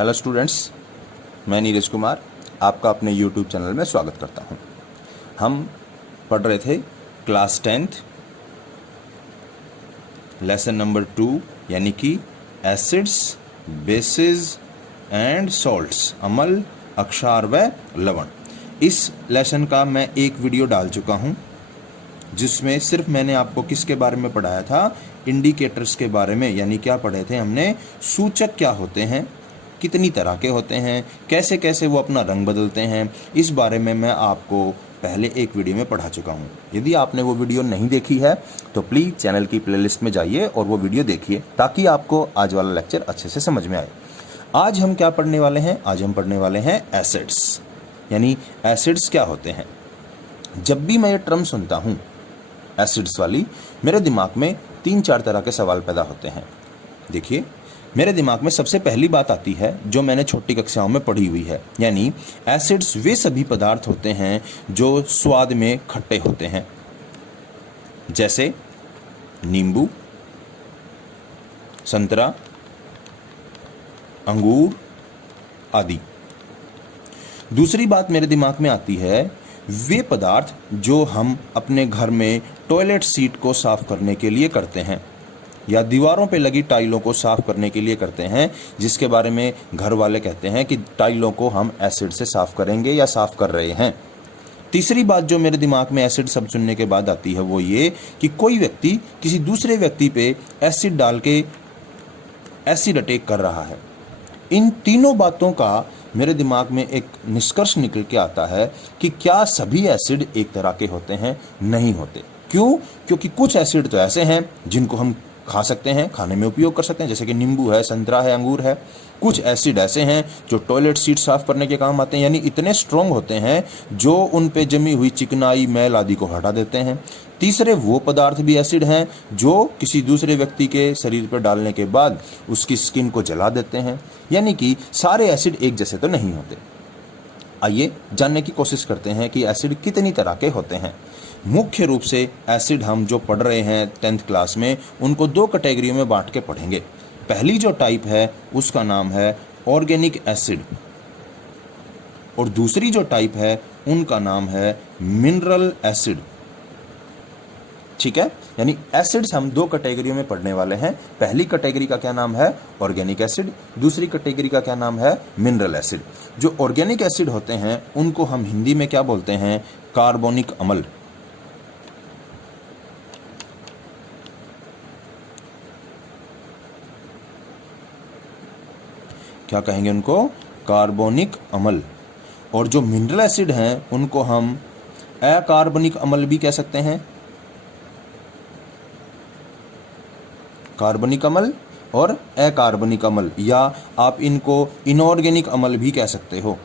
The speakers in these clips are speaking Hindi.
हेलो स्टूडेंट्स, मैं नीरज कुमार आपका अपने यूट्यूब चैनल में स्वागत करता हूं। हम पढ़ रहे थे क्लास 10th लेसन नंबर 2 यानी कि एसिड्स, बेसिस एंड सॉल्ट्स, अम्ल, अक्षार व लवण। इस लेसन का मैं एक वीडियो डाल चुका हूं जिसमें सिर्फ मैंने आपको किसके बारे में पढ़ाया था, इंडिकेटर्स के बारे में। यानी क्या पढ़े थे हमने, सूचक क्या होते हैं, कितनी तरह के होते हैं, कैसे कैसे वो अपना रंग बदलते हैं, इस बारे में मैं आपको पहले एक वीडियो में पढ़ा चुका हूँ। यदि आपने वो वीडियो नहीं देखी है तो प्लीज़ चैनल की प्लेलिस्ट में जाइए और वो वीडियो देखिए ताकि आपको आज वाला लेक्चर अच्छे से समझ में आए। आज हम क्या पढ़ने वाले हैं, आज हम पढ़ने वाले हैं एसिड्स। यानी एसिड्स क्या होते हैं। जब भी मैं ये टर्म सुनता हूँ एसिड्स वाली, मेरे दिमाग में 3-4 तरह के सवाल पैदा होते हैं। देखिए, मेरे दिमाग में सबसे पहली बात आती है जो मैंने छोटी कक्षाओं में पढ़ी हुई है, यानी एसिड्स वे सभी पदार्थ होते हैं जो स्वाद में खट्टे होते हैं, जैसे नींबू, संतरा, अंगूर आदि। दूसरी बात मेरे दिमाग में आती है वे पदार्थ जो हम अपने घर में टॉयलेट सीट को साफ करने के लिए करते हैं या दीवारों पे लगी टाइलों को साफ करने के लिए करते हैं, जिसके बारे में घर वाले कहते हैं कि टाइलों को हम एसिड से साफ करेंगे या साफ कर रहे हैं। तीसरी बात जो मेरे दिमाग में एसिड शब्द सुनने के बाद आती है वो ये कि कोई व्यक्ति किसी दूसरे व्यक्ति पे एसिड डाल के एसिड अटैक कर रहा है। इन तीनों बातों का मेरे दिमाग में एक निष्कर्ष निकल के आता है कि क्या सभी एसिड एक तरह के होते हैं? नहीं होते। क्यों? क्योंकि कुछ एसिड तो ऐसे हैं जिनको हम खा सकते हैं, खाने में उपयोग कर सकते हैं, जैसे कि नींबू है, संतरा है, अंगूर है। कुछ एसिड ऐसे हैं जो टॉयलेट सीट साफ करने के काम आते हैं, यानी इतने स्ट्रॉन्ग होते हैं जो उन पे जमी हुई चिकनाई, मैल आदि को हटा देते हैं। तीसरे वो पदार्थ भी एसिड हैं जो किसी दूसरे व्यक्ति के शरीर पर डालने के बाद उसकी स्किन को जला देते हैं। यानी कि सारे एसिड एक जैसे तो नहीं होते। आइए जानने की कोशिश करते हैं कि एसिड कितनी तरह के होते हैं। मुख्य रूप से एसिड हम जो पढ़ रहे हैं 10th क्लास में, उनको 2 कैटेगरियों में बांट के पढ़ेंगे। पहली जो टाइप है उसका नाम है ऑर्गेनिक एसिड और दूसरी जो टाइप है उनका नाम है मिनरल एसिड। ठीक है, यानी एसिड्स हम 2 कैटेगरियों में पढ़ने वाले हैं। पहली कैटेगरी का क्या नाम है, ऑर्गेनिक एसिड। दूसरी कैटेगरी का क्या नाम है, मिनरल एसिड। जो ऑर्गेनिक एसिड होते हैं उनको हम हिंदी में क्या बोलते हैं, कार्बोनिक अम्ल। क्या कहेंगे उनको, कार्बोनिक अम्ल। और जो मिनरल एसिड हैं उनको हम अकार्बनिक अम्ल भी कह सकते हैं। कार्बनिक अम्ल और अकार्बनिक अम्ल, या आप इनको इनऑर्गेनिक अम्ल भी कह सकते हो।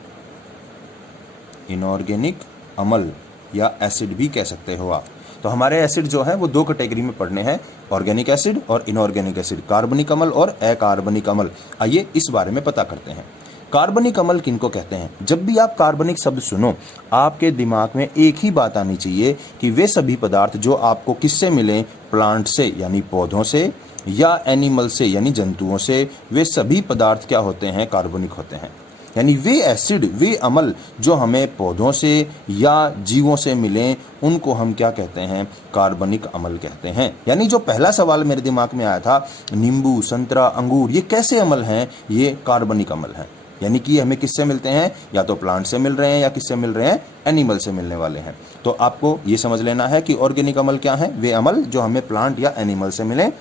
इनऑर्गेनिक अम्ल या एसिड भी कह सकते हो आप। तो हमारे एसिड जो है वो 2 कैटेगरी में पढ़ने हैं, ऑर्गेनिक एसिड और इनऑर्गेनिक एसिड, कार्बनिक अम्ल और अकार्बनिक अम्ल। आइए इस बारे में पता करते हैं। कार्बनिक अम्ल किनको कहते हैं। जब भी आप कार्बनिक शब्द सुनो, आपके दिमाग में एक ही बात आनी चाहिए कि वे सभी पदार्थ जो आपको किससे मिले, प्लांट से यानी पौधों से, या एनिमल से यानी जंतुओं से, वे सभी पदार्थ क्या होते हैं, कार्बनिक होते हैं। यानी वे एसिड, वे अम्ल जो हमें पौधों से या जीवों से मिलें, उनको हम क्या कहते हैं, कार्बनिक अम्ल कहते हैं। यानी जो पहला सवाल मेरे दिमाग में आया था, नींबू, संतरा, अंगूर, ये कैसे अम्ल हैं, ये कार्बनिक अम्ल हैं। यानी कि हमें किससे मिलते हैं, या तो प्लांट से मिल रहे हैं या किससे मिल रहे हैं, एनिमल से मिलने वाले हैं। तो आपको ये समझ लेना है कि ऑर्गेनिक अम्ल क्या है, वे अम्ल जो हमें प्लांट या एनिमल से मिले।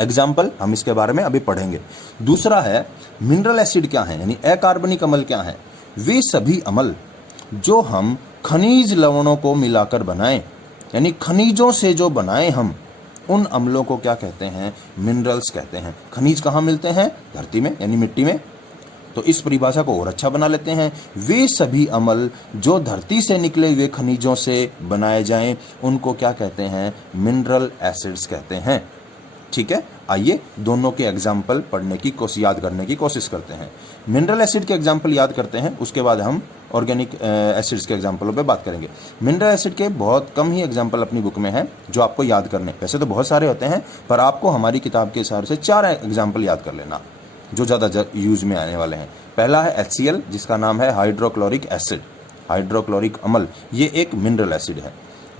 एग्जाम्पल हम इसके बारे में अभी पढ़ेंगे। दूसरा है मिनरल एसिड क्या है, यानी अकार्बनिक अम्ल क्या है। वे सभी अम्ल जो हम खनिज लवणों को मिलाकर बनाएं, यानी खनिजों से जो बनाएं हम, उन अम्लों को क्या कहते हैं, मिनरल्स कहते हैं। खनिज कहाँ मिलते हैं, धरती में यानी मिट्टी में। तो इस परिभाषा को और अच्छा बना लेते हैं, वे सभी अम्ल जो धरती से निकले हुए खनिजों से बनाए जाएं, उनको क्या कहते हैं, मिनरल एसिड्स कहते हैं। ठीक है, आइए दोनों के एग्जाम्पल पढ़ने की याद करने की कोशिश करते हैं। मिनरल एसिड के एग्जाम्पल याद करते हैं, उसके बाद हम ऑर्गेनिक एसिड्स के एग्जाम्पलों पे बात करेंगे। मिनरल एसिड के बहुत कम ही एग्जाम्पल अपनी बुक में हैं जो आपको याद करने, वैसे तो बहुत सारे होते हैं पर आपको हमारी किताब के हिसाब से 4 एग्जाम्पल याद कर लेना। जो ज़्यादा यूज में आने वाले हैं। पहला है HCl, जिसका नाम है हाइड्रोक्लोरिक एसिड, हाइड्रोक्लोरिक अम्ल, ये एक मिनरल एसिड है।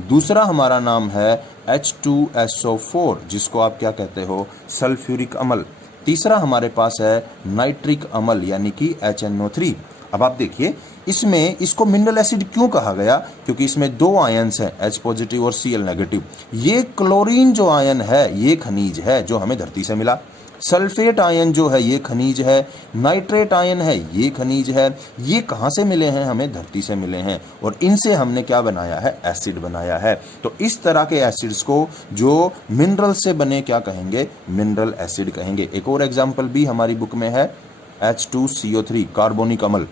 दूसरा हमारा नाम है H2SO4, जिसको आप क्या कहते हो, सल्फ्यूरिक अम्ल। तीसरा हमारे पास है नाइट्रिक अम्ल यानी कि HNO3। अब आप देखिए इसमें इसको मिनरल एसिड क्यों कहा गया, क्योंकि इसमें दो आयन्स हैं, H पॉजिटिव और Cl नेगेटिव। ये क्लोरीन जो आयन है ये खनिज है जो हमें धरती से मिला, सल्फेट आयन जो है ये खनिज है, नाइट्रेट आयन है ये खनिज है। ये कहाँ से मिले हैं, हमें धरती से मिले हैं, और इनसे हमने क्या बनाया है, एसिड बनाया है। तो इस तरह के एसिड्स को जो मिनरल से बने क्या कहेंगे, मिनरल एसिड कहेंगे। एक और एग्जाम्पल भी हमारी बुक में है H2CO3, कार्बोनिक अम्ल।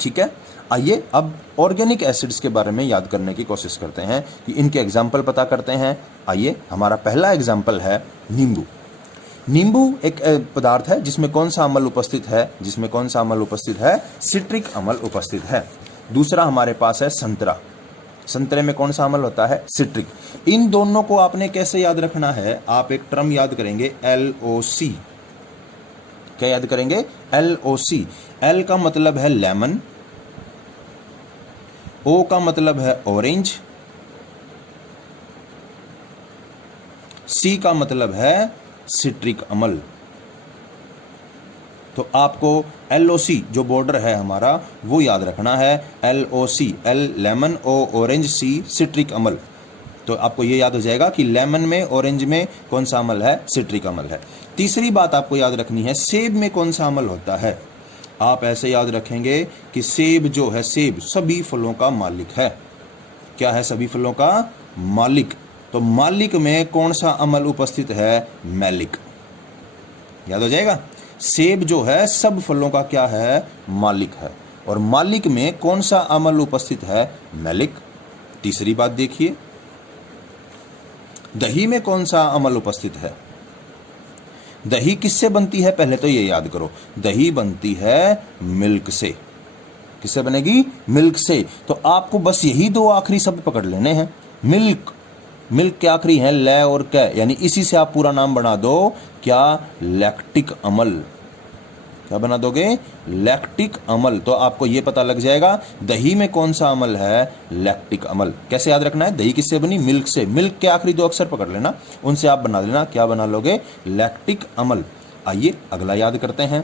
ठीक है, आइए अब ऑर्गेनिक एसिड्स के बारे में याद करने की कोशिश करते हैं कि इनके एग्जाम्पल पता करते हैं। आइए, हमारा पहला एग्जाम्पल है नींबू। नींबू एक पदार्थ है जिसमें कौन सा अम्ल उपस्थित है, जिसमें कौन सा अम्ल उपस्थित है, सिट्रिक अम्ल उपस्थित है। दूसरा हमारे पास है संतरा। संतरे में कौन सा अम्ल होता है, सिट्रिक। इन दोनों को आपने कैसे याद रखना है, आप एक टर्म याद करेंगे LOC। क्या याद करेंगे, LOC। L का मतलब है लेमन, O का मतलब है ऑरेंज, C का मतलब है सिट्रिक अम्ल। तो आपको LOC जो बॉर्डर है हमारा वो याद रखना है, LOC, L lemon, O orange, C citric अम्ल। तो आपको ये याद हो जाएगा कि लेमन में, ऑरेंज में कौन सा अम्ल है, सिट्रिक अम्ल है। तीसरी बात आपको याद रखनी है, सेब में कौन सा अम्ल होता है। आप ऐसे याद रखेंगे कि सेब जो है, सेब सभी फलों का मालिक है। क्या है, सभी फलों का मालिक। तो मालिक में कौन सा अम्ल उपस्थित है, मैलिक। याद हो जाएगा, सेब जो है सब फलों का क्या है, मालिक है, और मालिक में कौन सा अम्ल उपस्थित है, मैलिक। तीसरी बात देखिए, दही में कौन सा अम्ल उपस्थित है। दही किससे बनती है, पहले तो ये याद करो, दही बनती है मिल्क से। किससे बनेगी, मिल्क से। तो आपको बस यही दो आखिरी शब्द पकड़ लेने हैं, मिल्क, मिल्क के आखिरी है ले और कै, यानी इसी से आप पूरा नाम बना दो क्या, लैक्टिक अम्ल। क्या बना दोगे, लैक्टिक अम्ल। तो आपको ये पता लग जाएगा दही में कौन सा अम्ल है, लैक्टिक अम्ल। कैसे याद रखना है, दही किससे बनी, मिल्क से। मिल्क के आखिरी दो अक्षर पकड़ लेना, उनसे आप बना लेना, क्या बना लोगे, लैक्टिक अम्ल। आइए अगला याद करते हैं,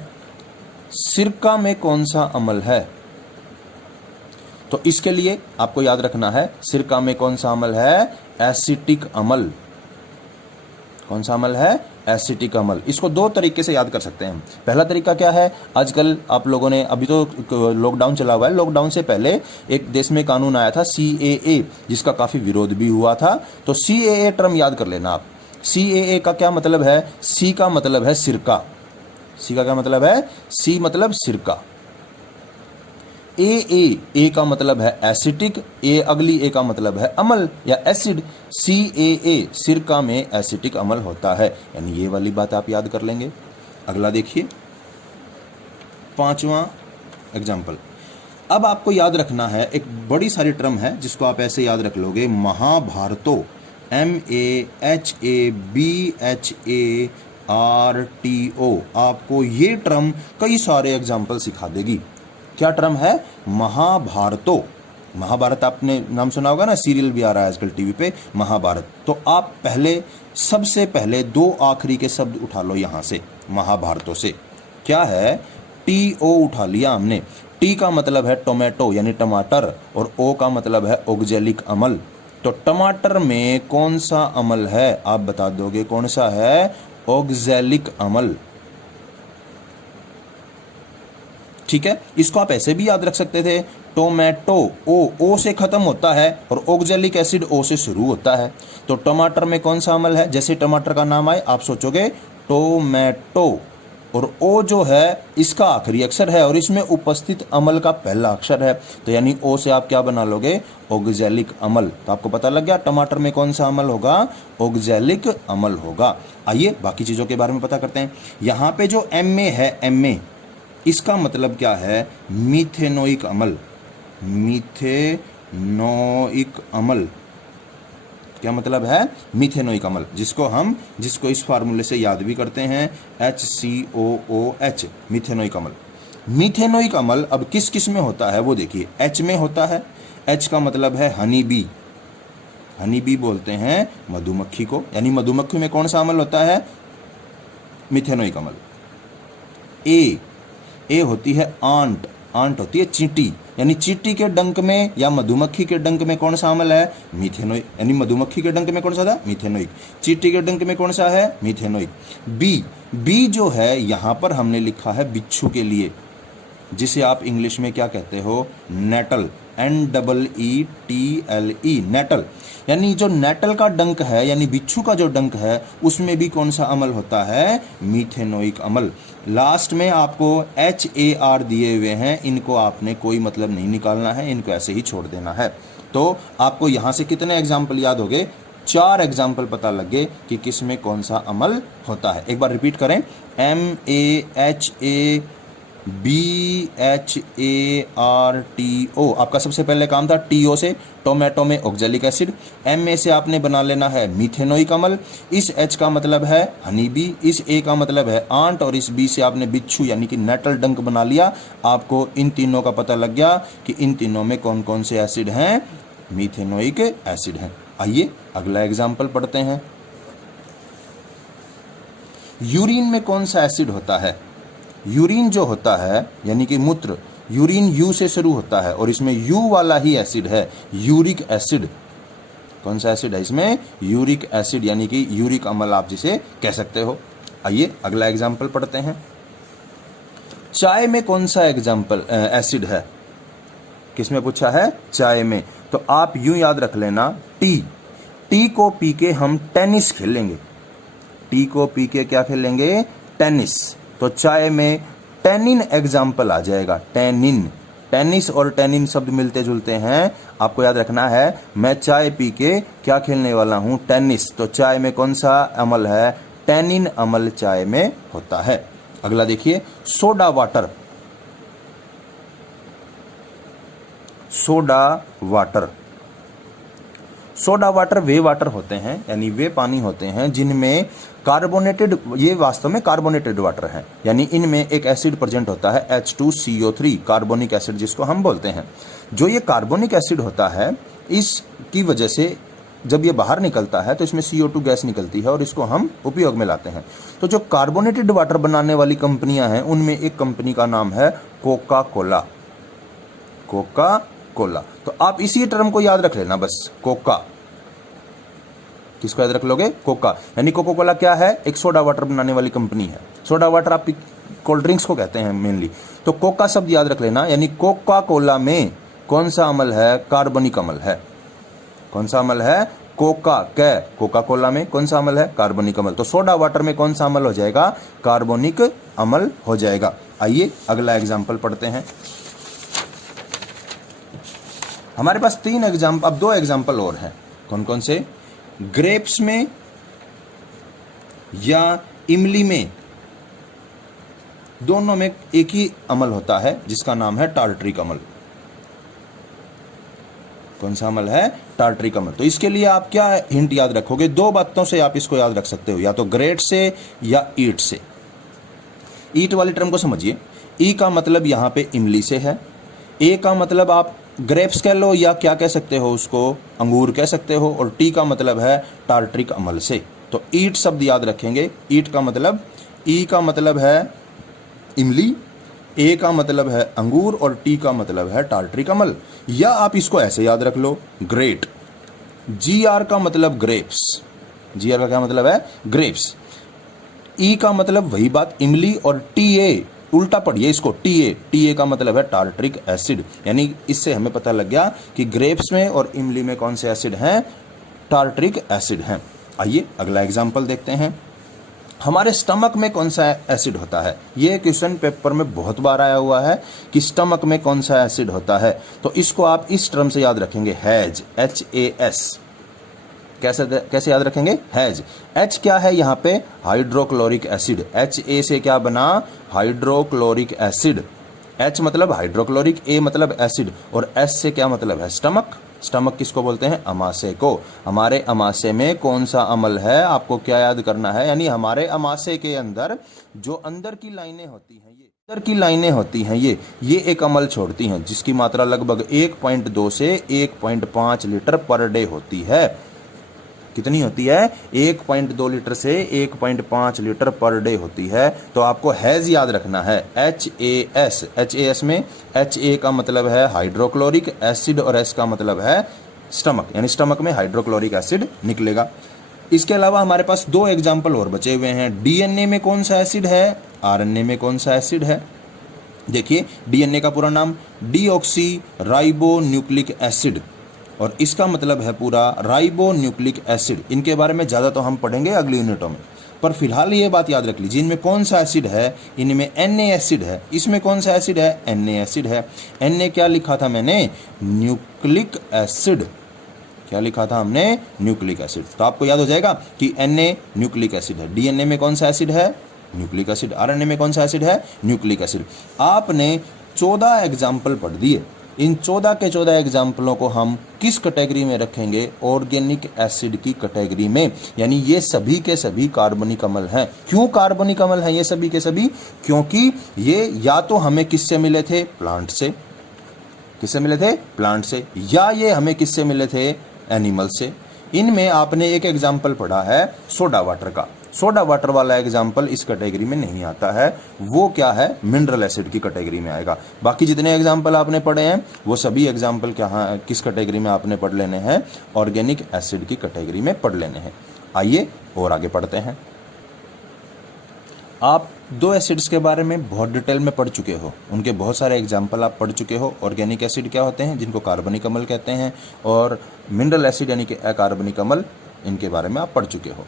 सिरका में कौन सा अम्ल है। तो इसके लिए आपको याद रखना है, सिरका में कौन सा अम्ल है, एसिटिक अम्ल। कौन सा अम्ल है, एसिटिक अम्ल। इसको दो तरीके से याद कर सकते हैं। पहला तरीका क्या है, आजकल आप लोगों ने, अभी तो लॉकडाउन चला हुआ है, लॉकडाउन से पहले एक देश में कानून आया था CAA, जिसका काफी विरोध भी हुआ था। तो CAA टर्म याद कर लेना आप। CAA का क्या मतलब है, C का मतलब है सिरका। C का क्या मतलब है, C मतलब सिरका। A का मतलब है एसिटिक, अगली A का मतलब है अम्ल या एसिड। CAA सिरका में एसिटिक अम्ल होता है, यानी ये वाली बात आप याद कर लेंगे। अगला देखिए, पांचवा एग्जाम्पल। अब आपको याद रखना है, एक बड़ी सारी टर्म है जिसको आप ऐसे याद रख लोगे, महाभारतो, MAHABHARTO। आपको ये टर्म कई सारे एग्जाम्पल सिखा देगी। क्या टर्म है, महाभारतो। महाभारत आपने नाम सुना होगा ना, सीरियल भी आ रहा है आजकल टीवी पे, महाभारत। तो आप पहले, सबसे पहले दो आखिरी के शब्द उठा लो यहां से, महाभारतों से। क्या है, TO उठा लिया हमने। T का मतलब है टोमेटो यानी टमाटर, और O का मतलब है ऑक्जेलिक अम्ल। तो टमाटर में कौन सा अम्ल है, आप बता दोगे कौन सा है, ऑक्जेलिक अम्ल। ठीक है, इसको आप ऐसे भी याद रख सकते थे, टोमेटो, ओ से खत्म होता है और ऑक्जेलिक एसिड O से शुरू होता है। तो टमाटर में कौन सा अम्ल है, जैसे टमाटर का नाम आए आप सोचोगे टोमेटो, और O जो है इसका आखिरी अक्षर है और इसमें उपस्थित अम्ल का पहला अक्षर है। तो यानी O से आप क्या बना लोगे, ऑक्जेलिक अम्ल। तो आपको पता लग गया टमाटर में कौन सा अम्ल होगा, ऑक्जेलिक अम्ल होगा। आइए बाकी चीजों के बारे में पता करते हैं। यहाँ पे जो MA है, MA इसका मतलब क्या है, मीथेनोइक अम्ल। मीथेनोइक अम्ल। क्या मतलब है? मीथेनोइक अम्ल, जिसको इस फार्मूले से याद भी करते हैं, HCOOH, मीथेनोइक अम्ल। मीथेनोइक अम्ल अब किस किस में होता है वो देखिए, H में होता है। H का मतलब है हनी बी, हनी बी बोलते हैं मधुमक्खी को, यानी मधुमक्खी में कौन सा अम्ल होता है? मीथेनोइक अम्ल। ए होती है आंट, आंट होती है चींटी, यानी चींटी के डंक में या मधुमक्खी के डंक में कौन सा अम्ल है? मीथेनोइक, यानी मधुमक्खी के डंक में कौन सा था? मीथेनोइक। चींटी के डंक में कौन सा है? मीथेनोइक। बी जो है यहाँ पर हमने लिखा है बिच्छू के लिए, जिसे आप इंग्लिश में क्या कहते हो? Natal, NEETLE, natal. यानी जो नेटल का डंक है, यानी बिच्छू का जो डंक है, उसमें भी कौन सा अम्ल होता है? मीथेनोइक अम्ल। लास्ट में आपको HAR दिए हुए हैं, इनको आपने कोई मतलब नहीं निकालना है, इनको ऐसे ही छोड़ देना है। तो आपको यहां से कितने एग्जाम्पल याद हो गए? 4 एग्जाम्पल पता लग गए कि किस में कौन सा अम्ल होता है। एक बार रिपीट करें, MAHABHARTO, आपका सबसे पहले काम था TO से, टोमेटो में ऑक्जेलिक एसिड। MA से आपने बना लेना है मीथेनोइक अम्ल, इस H का मतलब है हनी बी, इस A का मतलब है आंट, और इस B से आपने बिच्छू यानी कि नेटल डंक बना लिया। आपको इन तीनों का पता लग गया कि इन तीनों में कौन कौन से एसिड हैं? मीथेनोइक एसिड हैं। आइए अगला एग्जाम्पल पढ़ते हैं। यूरिन में कौन सा एसिड होता है? यूरिन जो होता है यानी कि मूत्र, यूरिन यू से शुरू होता है और इसमें यू वाला ही एसिड है, यूरिक एसिड। कौन सा एसिड है इसमें? यूरिक एसिड, यानी कि यूरिक अम्ल आप जिसे कह सकते हो। आइए अगला एग्जाम्पल पढ़ते हैं। चाय में कौन सा एसिड है? किसमें पूछा है? चाय में। तो आप यूं याद रख लेना, टी को पी के हम टेनिस खेलेंगे, टी को पी के क्या खेलेंगे? टेनिस। तो चाय में टेनिन एग्जाम्पल आ जाएगा, टेनिन। टेनिस और टेनिन शब्द मिलते जुलते हैं, आपको याद रखना है। मैं चाय पी के क्या खेलने वाला हूं? टेनिस। तो चाय में कौन सा अम्ल है? टेनिन अम्ल चाय में होता है। अगला देखिए, soda water. Soda water, soda water way water होते हैं, यानी वे पानी होते हैं जिनमें कार्बोनेटेड, ये वास्तव में कार्बोनेटेड वाटर है, यानी इनमें एक एसिड प्रेजेंट होता है H2CO3, कार्बोनिक एसिड जिसको हम बोलते हैं। जो ये कार्बोनिक एसिड होता है, इसकी वजह से जब ये बाहर निकलता है तो इसमें CO2 गैस निकलती है और इसको हम उपयोग में लाते हैं। तो जो कार्बोनेटेड वाटर बनाने वाली कंपनियां हैं, उनमें एक कंपनी का नाम है कोका कोला, कोका कोला। तो आप इसी टर्म को याद रख लेना बस, कोका। किसको याद रख लोगे? कोका। यानी कोका कोला क्या है? एक सोडा वाटर बनाने वाली कंपनी है। सोडा वाटर आप कोल्ड ड्रिंक्स को कहते हैं मेनली। तो कोका शब्द याद रख लेना, यानी कोका कोला में कौन सा अम्ल है? कार्बनिक अम्ल है। कौन सा अम्ल है? कोका कोला में कौन सा अम्ल है? कार्बनिक अम्ल। तो सोडा वाटर में कौन सा अम्ल हो जाएगा? कार्बनिक अम्ल हो जाएगा। आइए अगला एग्जाम्पल पढ़ते हैं। हमारे पास 3 एग्जाम्पल, अब 2 एग्जाम्पल और हैं। कौन कौन से? ग्रेप्स में या इमली में, दोनों में एक ही अम्ल होता है जिसका नाम है टार्ट्रिक अम्ल। कौन सा अम्ल है? टार्ट्रिक अम्ल। तो इसके लिए आप क्या हिंट याद रखोगे? 2 बातों से आप इसको याद रख सकते हो, या तो ग्रेट से या ईट से। ईट वाली टर्म को समझिए, ई का मतलब यहां पे इमली से है, ए का मतलब आप ग्रेप्स कह लो या क्या कह सकते हो उसको, अंगूर कह सकते हो, और टी का मतलब है टार्ट्रिक अम्ल से। तो ईट शब्द याद रखेंगे। ईट का मतलब, ई का मतलब है इमली, ए का मतलब है अंगूर, और टी का मतलब है टार्ट्रिक अम्ल। या आप इसको ऐसे याद रख लो, ग्रेट। GR का मतलब ग्रेप्स, GR का क्या मतलब है? ग्रेप्स। ई का मतलब वही बात इमली, और TA उल्टा पढ़िए इसको, TA का मतलब है टार्ट्रिक एसिड। यानी इससे हमें पता लग गया कि ग्रेप्स में और इमली में कौन से एसिड हैं? टार्ट्रिक एसिड हैं। आइए अगला एग्जाम्पल देखते हैं। हमारे स्टमक में कौन सा एसिड होता है? ये क्वेश्चन पेपर में बहुत बार आया हुआ है कि स्टमक में कौन सा एसिड होता है। तो इसको आप इस टर्म से याद रखेंगे, हैज, HAS। कैसे याद रखेंगे? हैज। H क्या है यहाँ पे? Hydrochloric acid. HA से क्या बना? Hydrochloric acid. H मतलब हाइड्रोक्लोरिक, A मतलब एसिड, और S से क्या मतलब है? स्टमक। स्टमक किसको बोलते हैं? अमाशय को। हमारे अमाशय में कौन सा अम्ल है, आपको क्या याद करना है, यानी हमारे अमाशय के अंदर जो अंदर की लाइनें होती हैं, ये एक अम्ल छोड़ती हैं जिसकी मात्रा लगभग 1.2 से 1.5 लीटर पर डे होती है। कितनी होती है? 1.2 लीटर से 1.5 लीटर पर डे होती है। तो आपको हैज याद रखना है, HAS। HAS में HA का मतलब है हाइड्रोक्लोरिक एसिड और S का मतलब है स्टमक, यानी स्टमक में हाइड्रोक्लोरिक एसिड निकलेगा। इसके अलावा हमारे पास 2 एग्जाम्पल और बचे हुए हैं। DNA में कौन सा एसिड है, RNA में कौन सा एसिड है? देखिए, DNA का पूरा नाम डीऑक्सी राइबो न्यूक्लिक एसिड, और इसका मतलब है पूरा राइबो न्यूक्लिक एसिड। इनके बारे में ज़्यादा तो हम पढ़ेंगे अगली यूनिटों में, पर फिलहाल ये बात याद रख लीजिए, इनमें कौन सा एसिड है? इनमें Na एसिड है। इसमें कौन सा एसिड है? Na एसिड है। Na क्या लिखा था मैंने? Nucleic acid. क्या लिखा था हमने? Nucleic acid. तो आपको याद हो जाएगा कि Na न्यूक्लिक एसिड है। DNA में कौन सा एसिड है? Nucleic acid. RNA में कौन सा एसिड है? Nucleic acid. आपने 14 एग्जाम्पल पढ़ दिए। इन 14 के 14 एग्जाम्पलों को हम किस कैटेगरी में रखेंगे? ऑर्गेनिक एसिड की कैटेगरी में, यानी ये सभी के सभी कार्बनिक अम्ल हैं। क्यों कार्बनिक अम्ल हैं ये सभी के सभी? क्योंकि ये या तो हमें किससे मिले थे? प्लांट से। किससे मिले थे? प्लांट से। या ये हमें किससे मिले थे? एनिमल से। इनमें आपने एक एग्जाम्पल पढ़ा है सोडा वाटर का। सोडा वाटर वाला एग्जाम्पल इस कैटेगरी में नहीं आता है, वो क्या है? मिनरल एसिड की कैटेगरी में आएगा। बाकी जितने एग्जाम्पल आपने पढ़े हैं वो सभी एग्जाम्पल क्या किस कैटेगरी में आपने पढ़ लेने हैं? ऑर्गेनिक एसिड की कैटेगरी में पढ़ लेने हैं। आइए और आगे पढ़ते हैं। आप 2 एसिड्स के बारे में बहुत डिटेल में पढ़ चुके हो, उनके बहुत सारे एग्जाम्पल आप पढ़ चुके हो। ऑर्गेनिक एसिड क्या होते हैं, जिनको कार्बनिक अम्ल कहते हैं, और मिनरल एसिड यानी कि अकार्बनिक अम्ल, इनके बारे में आप पढ़ चुके हो।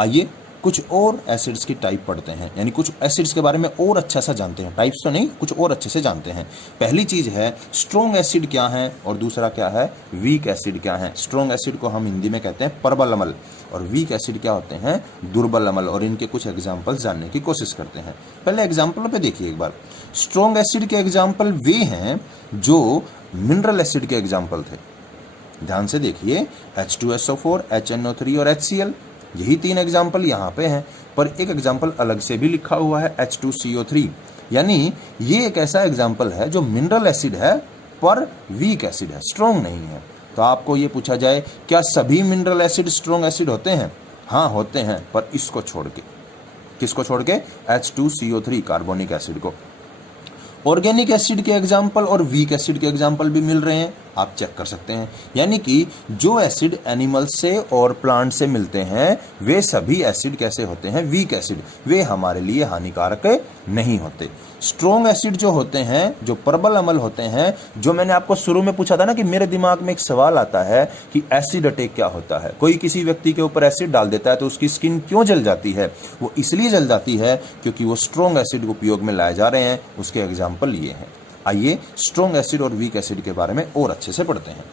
आइए कुछ और एसिड्स की टाइप पढ़ते हैं, यानी कुछ एसिड्स के बारे में और अच्छा सा जानते हैं। टाइप्स तो नहीं, कुछ और अच्छे से जानते हैं। पहली चीज है स्ट्रॉन्ग एसिड क्या है, और दूसरा क्या है? वीक एसिड क्या है। स्ट्रॉन्ग एसिड को हम हिंदी में कहते हैं प्रबल अम्ल, और वीक एसिड क्या होते हैं? दुर्बल अम्ल। और इनके कुछ एग्जाम्पल जानने की कोशिश करते हैं। पहले एग्जाम्पलों पे देखिए एक बार। स्ट्रॉन्ग एसिड के एग्जाम्पल वे हैं जो मिनरल एसिड के एग्जाम्पल थे। ध्यान से देखिए, H2SO4, HNO3 और HCl, यही 3 एग्जाम्पल यहाँ पे हैं, पर एक एग्जाम्पल अलग से भी लिखा हुआ है H2CO3, यानी ये एक ऐसा एग्जाम्पल है जो मिनरल एसिड है पर वीक एसिड है, स्ट्रॉन्ग नहीं है। तो आपको ये पूछा जाए क्या सभी मिनरल एसिड स्ट्रॉन्ग एसिड होते हैं? हाँ होते हैं, पर इसको छोड़ के। किसको छोड़ के? H2CO3 कार्बोनिक एसिड को। ऑर्गेनिक एसिड के एग्जाम्पल और वीक एसिड के एग्जाम्पल भी मिल रहे हैं, आप चेक कर सकते हैं। यानी कि जो एसिड एनिमल से और प्लांट से मिलते हैं वे सभी एसिड कैसे होते हैं? Weak acid. वे हमारे लिए हानिकारक नहीं होते। स्ट्रॉन्ग एसिड जो होते हैं, जो प्रबल अम्ल होते हैं, जो मैंने आपको शुरू में पूछा था ना कि मेरे दिमाग में एक सवाल आता है कि एसिड अटैक क्या होता है। कोई किसी व्यक्ति के ऊपर एसिड डाल देता है तो उसकी स्किन क्यों जल जाती है? वो इसलिए जल जाती है क्योंकि वो स्ट्रॉन्ग एसिड उपयोग में लाए जा रहे हैं। उसके एग्जाम्पल ये हैं। आइए स्ट्रॉन्ग एसिड और वीक एसिड के बारे में और अच्छे से पढ़ते हैं।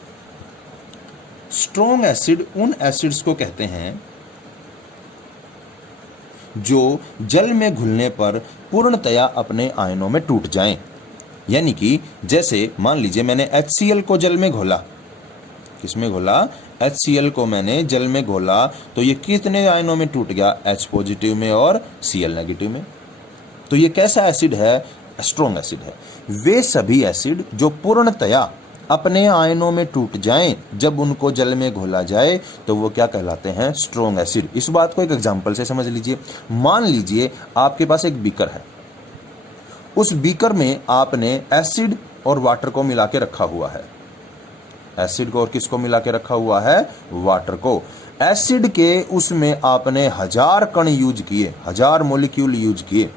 स्ट्रॉन्ग एसिड उन एसिड्स को कहते हैं जो जल में घुलने पर पूर्णतया अपने आयनों में टूट जाएं। यानी कि जैसे मान लीजिए मैंने HCl को जल में घोला। किसमें घोला? HCl को मैंने जल में घोला, तो ये कितने आयनों में टूट गया? H पॉजिटिव में और Cl नेगेटिव में। तो ये कैसा एसिड है? स्ट्रॉन्ग एसिड है। वे सभी एसिड जो पूर्णतया अपने आयनों में टूट जाएं जब उनको जल में घोला जाए तो वो क्या कहलाते हैं? Strong acid. इस बात को एक एग्जांपल से समझ लीजिए। मान लीजिए आपके पास एक बीकर है, उस बीकर में आपने एसिड और वाटर को मिला के रखा हुआ है। एसिड को और किसको मिला के रखा हुआ है? वाटर को। एसिड के उसमें आपने 1000 कण यूज किए, 1000 मॉलिक्यूल यूज किए।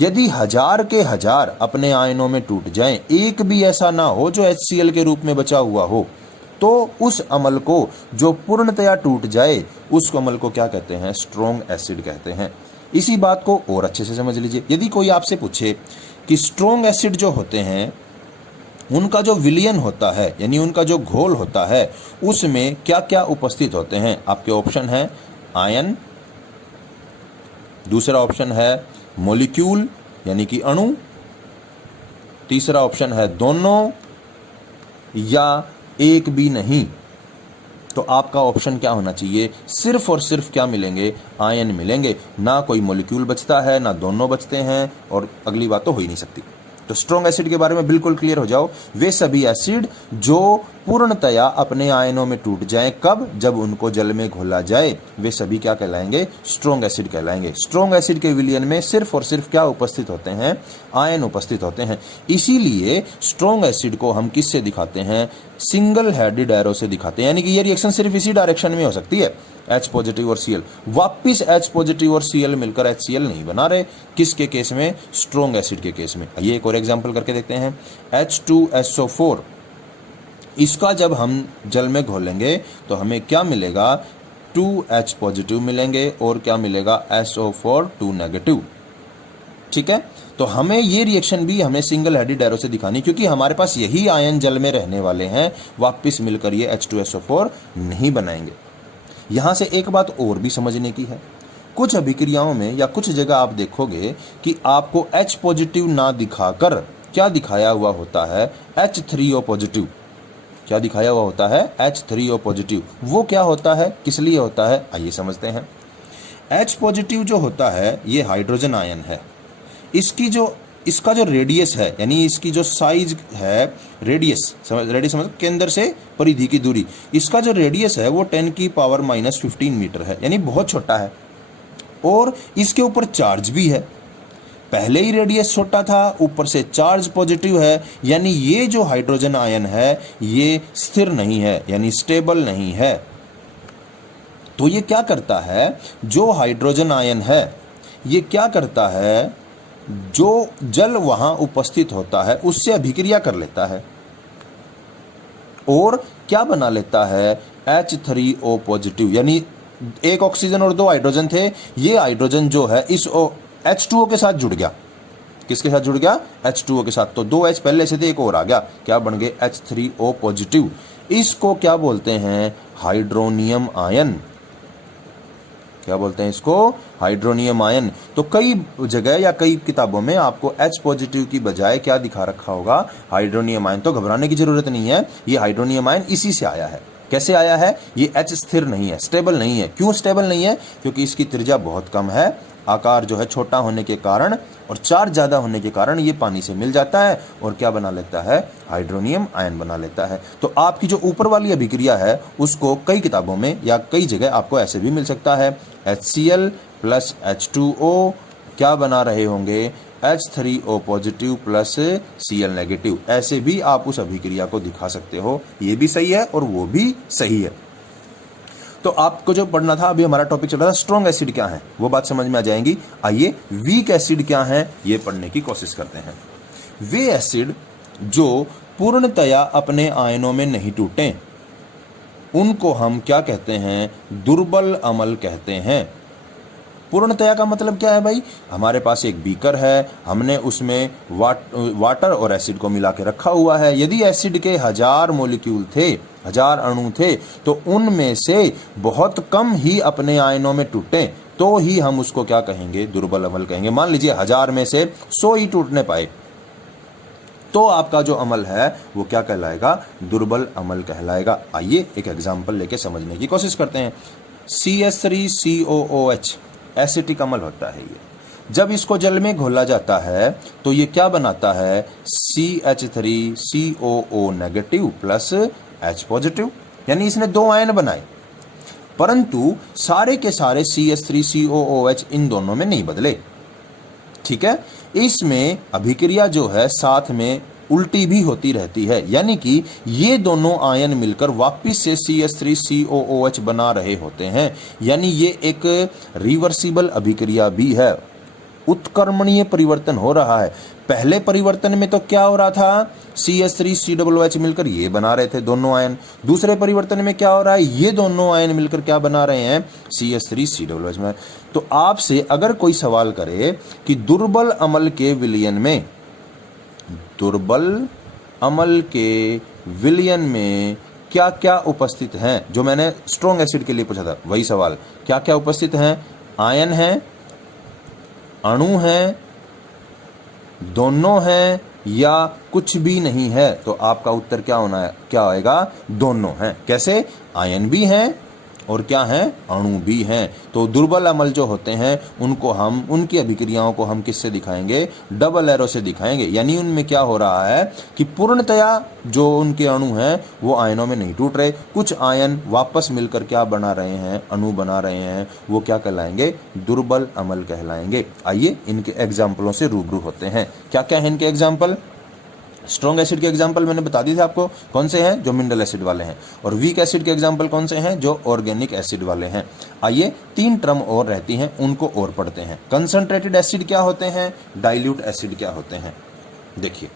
यदि 1000 के 1000 अपने आयनों में टूट जाएं, एक भी ऐसा ना हो जो HCl के रूप में बचा हुआ हो, तो उस अम्ल को जो पूर्णतया टूट जाए उस अम्ल को क्या कहते हैं? स्ट्रॉन्ग एसिड कहते हैं। इसी बात को और अच्छे से समझ लीजिए। यदि कोई आपसे पूछे कि स्ट्रॉन्ग एसिड जो होते हैं उनका जो विलयन होता है, यानी उनका जो घोल होता है, उसमें क्या क्या उपस्थित होते हैं? आपके ऑप्शन है आयन, दूसरा ऑप्शन है मॉलिक्यूल यानी कि अणु, तीसरा ऑप्शन है दोनों, या एक भी नहीं। तो आपका ऑप्शन क्या होना चाहिए, सिर्फ और सिर्फ क्या मिलेंगे, आयन मिलेंगे, ना कोई मॉलिक्यूल बचता है ना दोनों बचते हैं, और अगली बात तो हो ही नहीं सकती। तो स्ट्रॉन्ग एसिड के बारे में बिल्कुल क्लियर हो जाओ, वे सभी एसिड जो पूर्णतया अपने आयनों में टूट जाएं, कब, जब उनको जल में घोला जाए, वे सभी क्या कहलाएंगे, स्ट्रॉन्ग एसिड कहलाएंगे। स्ट्रॉन्ग एसिड के विलयन में सिर्फ और सिर्फ क्या उपस्थित होते हैं, आयन उपस्थित होते हैं। इसीलिए स्ट्रॉन्ग एसिड को हम किससे दिखाते हैं, सिंगल हेडेड एरो से दिखाते हैं, यानी कि ये रिएक्शन सिर्फ इसी डायरेक्शन में हो सकती है, H पॉजिटिव और Cl। वापिस H पॉजिटिव और Cl मिलकर HCl नहीं बना रहे, किसके केस में, स्ट्रॉन्ग एसिड के केस में। ये एक और एग्जांपल करके देखते हैं, H2SO4, इसका जब हम जल में घोलेंगे तो हमें क्या मिलेगा, 2H पॉजिटिव मिलेंगे और क्या मिलेगा, SO4 2 नेगेटिव। ठीक है, तो हमें ये रिएक्शन भी हमें सिंगल हेडेड एरो से दिखानी, क्योंकि हमारे पास यही आयन जल में रहने वाले हैं, वापिस मिलकर ये H2SO4 नहीं बनाएंगे। यहां से एक बात और भी समझने की है, कुछ अभिक्रियाओं में या कुछ जगह आप देखोगे कि आपको H पॉजिटिव ना दिखाकर क्या दिखाया हुआ होता है, H3O पॉजिटिव। क्या दिखाया हुआ होता है, H3O पॉजिटिव। वो क्या होता है, किस लिए होता है, आइए समझते हैं। H पॉजिटिव जो होता है ये हाइड्रोजन आयन है, इसका जो रेडियस है, यानी इसकी जो साइज है, रेडियस समझ केंद्र से परिधि की दूरी, इसका जो रेडियस है वो 10 की पावर -15 मीटर है, यानी बहुत छोटा है। और इसके ऊपर चार्ज भी है, पहले ही रेडियस छोटा था, ऊपर से चार्ज पॉजिटिव है, यानी ये जो हाइड्रोजन आयन है ये स्थिर नहीं है, यानी स्टेबल नहीं है। तो ये क्या करता है, जो हाइड्रोजन आयन है ये क्या करता है, जो जल वहां उपस्थित होता है उससे अभिक्रिया कर लेता है और क्या बना लेता है, H3O पॉजिटिव। यानी एक ऑक्सीजन और 2 हाइड्रोजन थे, ये हाइड्रोजन जो है इस H2O के साथ जुड़ गया, किसके साथ जुड़ गया, H2O के साथ। तो 2H पहले से थे, एक और आ गया, क्या बन गए, H3O पॉजिटिव। इसको क्या बोलते हैं, हाइड्रोनियम आयन। क्या बोलते हैं इसको, हाइड्रोनियम आयन। तो कई जगह या कई किताबों में आपको H पॉजिटिव की बजाय क्या दिखा रखा होगा, हाइड्रोनियम आयन। तो घबराने की जरूरत नहीं है, ये हाइड्रोनियम आयन इसी से आया है। कैसे आया है, ये H स्थिर नहीं है, स्टेबल नहीं है। क्यों स्टेबल नहीं है, क्योंकि इसकी त्रिज्या बहुत कम है, आकार जो है छोटा होने के कारण और चार्ज ज़्यादा होने के कारण ये पानी से मिल जाता है और क्या बना लेता है, हाइड्रोनियम आयन बना लेता है। तो आपकी जो ऊपर वाली अभिक्रिया है उसको कई किताबों में या कई जगह आपको ऐसे भी मिल सकता है, HCl प्लस H2O क्या बना रहे होंगे, H3O positive plus Cl negative. ऐसे भी आप उस अभिक्रिया को दिखा सकते हो, ये भी सही है और वो भी सही है। तो आपको जो पढ़ना था, अभी हमारा टॉपिक चल रहा था स्ट्रॉन्ग एसिड क्या है, वो बात समझ में आ जाएंगी। आइए वीक एसिड क्या है ये पढ़ने की कोशिश करते हैं। वे एसिड जो पूर्णतया अपने आयनों में नहीं टूटे उनको हम क्या कहते हैं, दुर्बल अम्ल कहते हैं। पूर्णतया का मतलब क्या है भाई, हमारे पास एक बीकर है, हमने उसमें वाटर और एसिड को मिला के रखा हुआ है। यदि एसिड के 1000 मॉलिक्यूल थे, 1000 अणु थे, तो उनमें से बहुत कम ही अपने आयनों में टूटे तो ही हम उसको क्या कहेंगे, दुर्बल अम्ल कहेंगे। मान लीजिए 1000 में से 100 ही टूटने पाए, तो आपका जो अम्ल है वो क्या कहलाएगा, दुर्बल अम्ल कहलाएगा। आइए एक एग्जाम्पल लेके समझने की कोशिश करते हैं। CH3COOH एसिटिक अम्ल होता है ये। जब इसको जल में घोला जाता है तो ये क्या बनाता है, CH3COO negative plus H positive, यानी इसने 2 आयन बनाए। परंतु सारे के सारे CH3COOH इन दोनों में नहीं बदले, ठीक है। इसमें अभिक्रिया जो है साथ में उल्टी भी होती रहती है, यानी कि ये दोनों आयन मिलकर वापिस से CH3COOH बना रहे होते हैं। यानी ये एक रिवर्सिबल अभिक्रिया भी है, उत्क्रमणीय परिवर्तन हो रहा है। पहले परिवर्तन में तो क्या हो रहा था, CH3COOH मिलकर ये बना रहे थे दोनों आयन। दूसरे परिवर्तन में क्या हो रहा है, ये दोनों आयन मिलकर क्या बना रहे हैं, CH3COOH में। तो आपसे अगर कोई सवाल करे कि दुर्बल अम्ल के विलयन में, दुर्बल अम्ल के विलयन में क्या क्या उपस्थित हैं, जो मैंने स्ट्रॉन्ग एसिड के लिए पूछा था वही सवाल, क्या क्या उपस्थित हैं, आयन हैं, अणु हैं, दोनों हैं या कुछ भी नहीं है, तो आपका उत्तर क्या होना है, क्या आएगा, दोनों हैं। कैसे, आयन भी हैं और क्या हैं, अणु भी हैं। तो दुर्बल अम्ल जो होते हैं उनको हम, उनकी अभिक्रियाओं को हम किससे दिखाएंगे, डबल एरो से दिखाएंगे। यानी उनमें क्या हो रहा है कि पूर्णतया जो उनके अणु हैं वो आयनों में नहीं टूट रहे, कुछ आयन वापस मिलकर क्या बना रहे हैं, अणु बना रहे हैं, वो क्या कहलाएंगे, दुर्बल अम्ल कहलाएंगे। आइए इनके एग्जाम्पलों से रूबरू होते हैं। क्या क्या है इनके एग्जाम्पल। स्ट्रॉन्ग एसिड के एग्जाम्पल मैंने बता दिए थे आपको, कौन से हैं, जो मिनरल एसिड वाले हैं। और वीक एसिड के एग्जाम्पल कौन से हैं, जो ऑर्गेनिक एसिड वाले हैं। आइए 3 टर्म और रहती हैं, उनको और पढ़ते हैं। कंसंट्रेटेड एसिड क्या होते हैं, डाइल्यूट एसिड क्या होते हैं। देखिए,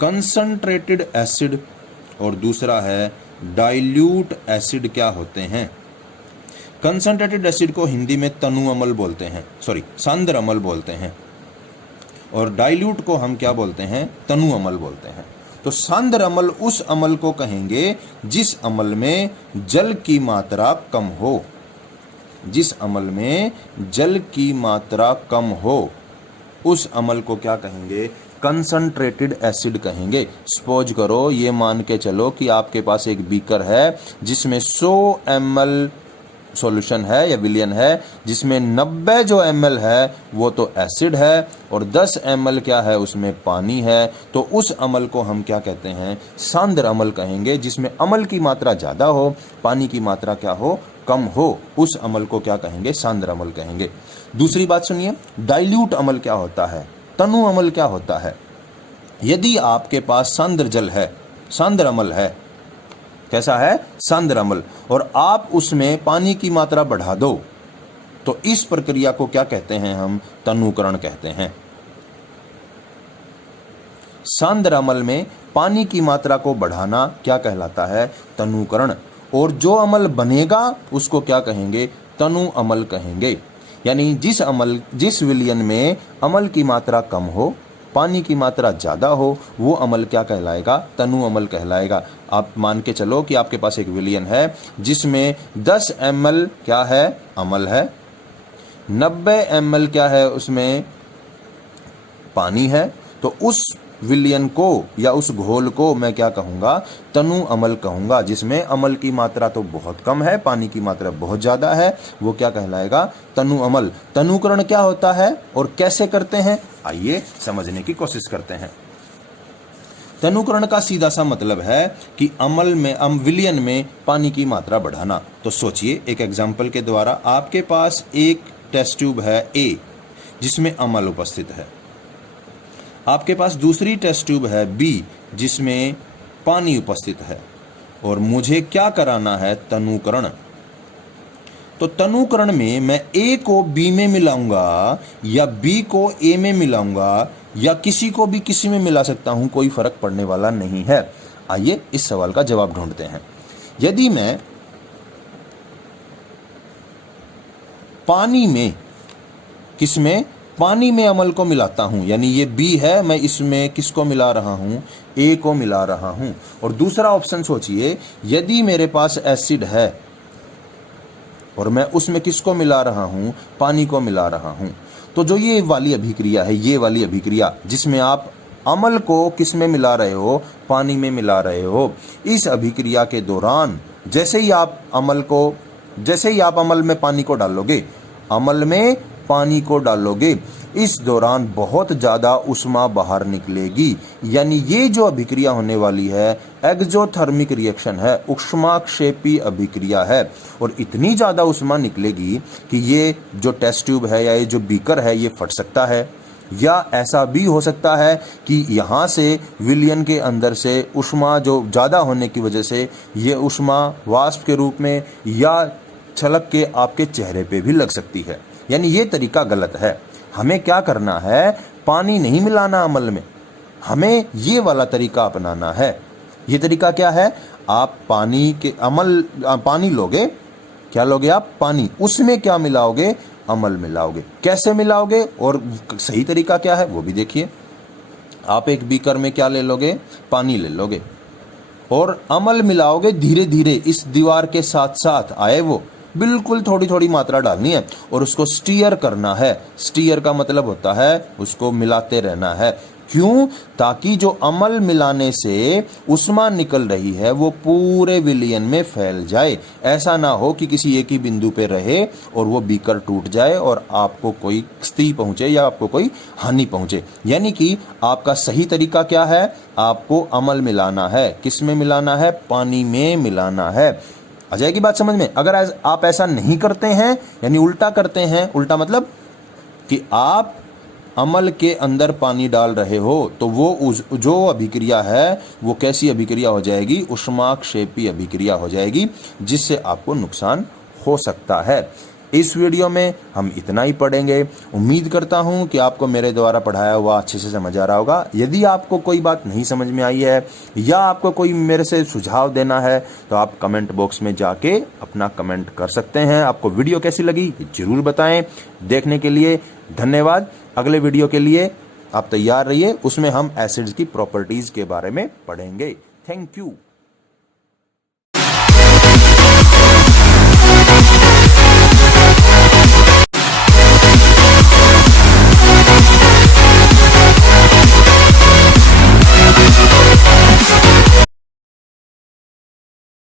कंसंट्रेटेड एसिड और दूसरा है डाइल्यूट एसिड क्या होते हैं। कंसंट्रेटेड एसिड को हिंदी में तनु अम्ल बोलते हैं, सॉरी सांद्र अम्ल बोलते हैं, और डाइल्यूट को हम क्या बोलते हैं, तनु अम्ल बोलते हैं। तो सांद्र अम्ल उस अम्ल को कहेंगे जिस अम्ल में जल की मात्रा कम हो, जिस अम्ल में जल की मात्रा कम हो उस अम्ल को क्या कहेंगे, कंसंट्रेटेड एसिड कहेंगे। सपोज करो, ये मान के चलो कि आपके पास एक बीकर है जिसमें 100 ml सॉल्यूशन है या विलियन है, जिसमें 90 जो ml है वो तो एसिड है और 10 ml क्या है, उसमें पानी है। तो उस अम्ल को हम क्या कहते हैं, सांद्र अम्ल कहेंगे। जिसमें अम्ल की मात्रा ज़्यादा हो, पानी की मात्रा क्या हो, कम हो, उस अम्ल को क्या कहेंगे, सांद्र अम्ल कहेंगे। दूसरी बात सुनिए, डाइल्यूट अम्ल क्या होता है, तनु अम्ल क्या होता है। यदि आपके पास सांद्र जल है, सांद्र अम्ल है, कैसा है, सांद्र अम्ल, और आप उसमें पानी की मात्रा बढ़ा दो, तो इस प्रक्रिया को क्या कहते हैं, हम तनुकरण कहते हैं। सांद्र अम्ल में पानी की मात्रा को बढ़ाना क्या कहलाता है, तनुकरण। और जो अम्ल बनेगा उसको क्या कहेंगे, तनु अम्ल कहेंगे। यानी जिस विलयन में अम्ल की मात्रा कम हो, पानी की मात्रा ज़्यादा हो, वो अम्ल क्या कहलाएगा, तनु अम्ल कहलाएगा। आप मान के चलो कि आपके पास एक विलयन है जिसमें 10 ml क्या है, अम्ल है, 90 ml क्या है, उसमें पानी है। तो उस विलयन को या उस घोल को मैं क्या कहूँगा, तनु अम्ल कहूँगा। जिसमें अम्ल की मात्रा तो बहुत कम है, पानी की मात्रा बहुत ज़्यादा है, वो क्या कहलाएगा, तनु अम्ल। तनुकरण क्या होता है और कैसे करते हैं, आइए समझने की कोशिश करते हैं। तनुकरण का सीधा सा मतलब है कि विलयन में पानी की मात्रा बढ़ाना। तो सोचिए एक एग्जाम्पल के द्वारा, आपके पास एक टेस्ट ट्यूब है ए जिसमें अम्ल उपस्थित है, आपके पास दूसरी टेस्ट ट्यूब है बी जिसमें पानी उपस्थित है, और मुझे क्या कराना है, तनुकरण। तो तनुकरण में मैं ए को बी में मिलाऊंगा या बी को ए में मिलाऊंगा या किसी को भी किसी में मिला सकता हूं, कोई फर्क पड़ने वाला नहीं है। आइए इस सवाल का जवाब ढूंढते हैं। यदि मैं पानी में, किसमें, पानी में अम्ल को मिलाता हूं, यानी ये बी है, मैं इसमें किसको मिला रहा हूं, ए को मिला रहा हूं। और दूसरा ऑप्शन सोचिए, यदि मेरे पास एसिड है और मैं उसमें किसको मिला रहा हूं, पानी को मिला रहा हूं। तो जो ये वाली अभिक्रिया है, ये वाली अभिक्रिया जिसमें आप अम्ल को किस में मिला रहे हो, पानी में मिला रहे हो, इस अभिक्रिया के दौरान जैसे ही आप अम्ल में पानी को डालोगे, अम्ल में पानी को डालोगे, इस दौरान बहुत ज़्यादा उष्मा बाहर निकलेगी। यानी ये जो अभिक्रिया होने वाली है एक्सोथर्मिक रिएक्शन है, उष्माक्षेपी अभिक्रिया है, और इतनी ज़्यादा उष्मा निकलेगी कि ये जो टेस्ट ट्यूब है या ये जो बीकर है ये फट सकता है, या ऐसा भी हो सकता है कि यहाँ से विलयन के अंदर से उष्मा जो ज़्यादा होने की वजह से ये उष्मा वाष्प के रूप में या छलक के आपके चेहरे पे भी लग सकती है। यानी ये तरीका गलत है। हमें क्या करना है, पानी नहीं मिलाना अम्ल में, हमें ये वाला तरीका अपनाना है। ये तरीका क्या है, आप पानी लोगे, क्या लोगे आप, पानी, उसमें क्या मिलाओगे, अम्ल मिलाओगे। कैसे मिलाओगे और सही तरीका क्या है वो भी देखिए। आप एक बीकर में क्या ले लोगे, पानी ले लोगे और अम्ल मिलाओगे धीरे धीरे, इस दीवार के साथ साथ आए वो, बिल्कुल थोड़ी थोड़ी मात्रा डालनी है और उसको स्टीयर करना है। स्टीयर का मतलब होता है उसको मिलाते रहना है। क्यों? ताकि जो अम्ल मिलाने से उष्मा निकल रही है वो पूरे विलयन में फैल जाए। ऐसा ना हो कि किसी एक ही बिंदु पे रहे और वो बीकर टूट जाए और आपको कोई क्षति पहुंचे या आपको कोई हानि पहुंचे। यानी कि आपका सही तरीका क्या है? आपको अम्ल मिलाना है। किस में मिलाना है? पानी में मिलाना है। आ जाएगी बात समझ में? अगर आप ऐसा नहीं करते हैं, यानी उल्टा करते हैं, उल्टा मतलब कि आप अम्ल के अंदर पानी डाल रहे हो, तो वो जो अभिक्रिया है वो कैसी अभिक्रिया हो जाएगी? ऊष्माक्षेपी अभिक्रिया हो जाएगी, जिससे आपको नुकसान हो सकता है। इस वीडियो में हम इतना ही पढ़ेंगे। उम्मीद करता हूं कि आपको मेरे द्वारा पढ़ाया हुआ अच्छे से समझ आ रहा होगा। यदि आपको कोई बात नहीं समझ में आई है या आपको कोई मेरे से सुझाव देना है तो आप कमेंट बॉक्स में जाके अपना कमेंट कर सकते हैं। आपको वीडियो कैसी लगी जरूर बताएं। देखने के लिए धन्यवाद। अगले वीडियो के लिए आप तैयार रहिए, उसमें हम एसिड्स की प्रॉपर्टीज के बारे में पढ़ेंगे। Thank you.